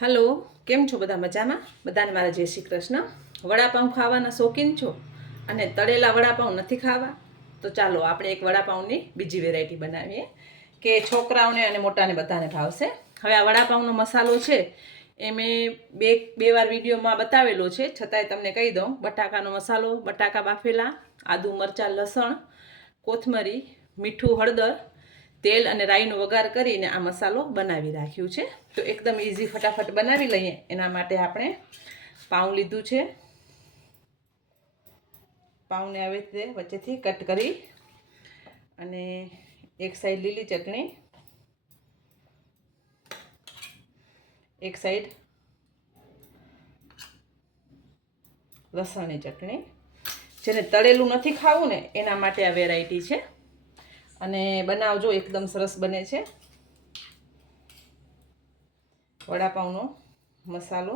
Hello, કેમ છો બધા? મજામાં? બધાને મારા જય શ્રી કૃષ્ણ. વડાપાઉં ખાવાના શોખીન છો અને તળેલા વડાપાઉં નથી ખાવા? તો ચાલો આપણે એક વડાપાઉંની બીજી વેરાયટી બનાવીએ કે છોકરાઓને અને મોટાને બધાને ભાવશે. હવે આ વડાપાઉંનો મસાલો છે એ મેં બે વાર વિડીયોમાં બતાવેલો છે, છતાંય તમને કહી દઉં. બટાકાનો મસાલો, બટાકા બાફેલા, આદુ મરચાં લસણ, કોથમરી, મીઠું, હળદર, તેલ અને રાઈનો વઘાર કરીને આ મસાલો બનાવી રાખ્યું છે. તો એકદમ ઇઝી ફટાફટ બનાવી લઈએ એના માટે આપણે પાઉં લીધું છે. પાઉંને આવી રીતે વચ્ચેથી કટ કરી અને એક સાઈડ લીલી ચટણી, એક સાઈડ લસણની ચટણી. જેને તળેલું નથી ખાવું ને એના માટે આ વેરાયટી છે અને બનાવજો, એકદમ સરસ બને છે. વડાપાઉંનો મસાલો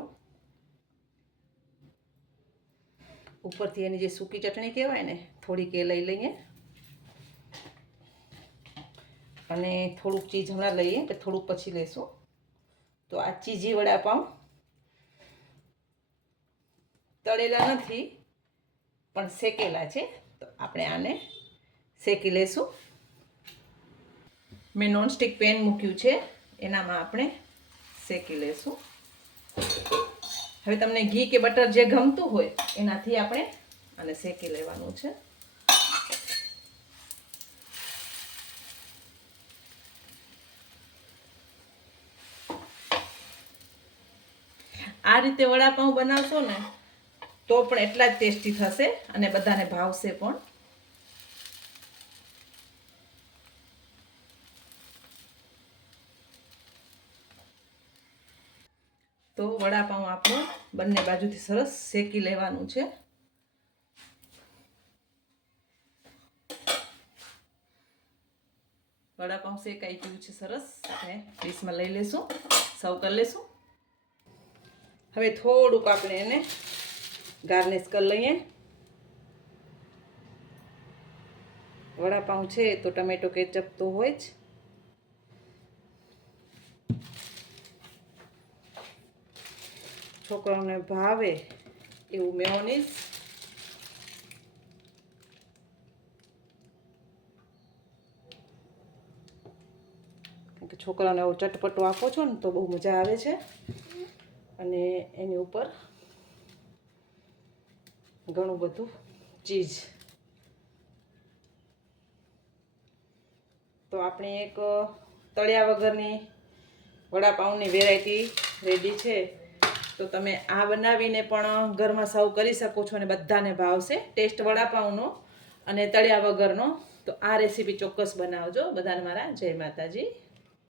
ઉપરથી એની જે સૂકી ચટણી કહેવાય ને થોડીક એ લઈ લઈએ અને થોડુંક ચીઝ હમણાં લઈએ કે થોડુંક પછી લેશું. તો આ ચીઝી વડાપાઉં તળેલા નથી પણ શેકેલા છે, તો આપણે આને શેકી લેશું. મેં નોનસ્ટિક પેન મૂક્યું છે, એનામાં આપણે શેકી લેશું. હવે તમને ઘી કે બટર જે ગમતું હોય એનાથી આપણે આને શેકી લેવાનું છે. આ રીતે વડાપાઉં બનાવશો ને તો પણ એટલા જ ટેસ્ટી થશે અને બધાને ભાવશે પણ. તો વડાપાઉં આપણે બંને બાજુથી સરસ શેકી લેવાનું છે. વડાપાઉં શેકાઈ ગયું છે સરસ. આપણે ડીશમાં લઈ લેશું, સર્વ કરી લેશું. હવે થોડુંક આપણે એને ગાર્નિશ કરી લઈએ. વડાપાઉં છે તો ટમેટો કેચઅપ તો હોય જ. છોકરાઓને ભાવે એવું મેયોનીઝ, કે છોકરાઓને આવું ચટપટું આપો છો ને તો બહુ મજા આવે છે. અને એની ઉપર ઘણું બધું ચીઝ. તો આપણી એક તળ્યા વગરની વડાપાઉંની વેરાયટી રેડી છે. તો તમે આ બનાવીને પણ ઘરમાં સર્વ કરી શકો છો અને બધાને ભાવશે. ટેસ્ટ વડાપાઉંનો અને તળ્યા વગરનો. તો આ રેસીપી ચોક્કસ બનાવજો. બધાને મારા જય માતાજી.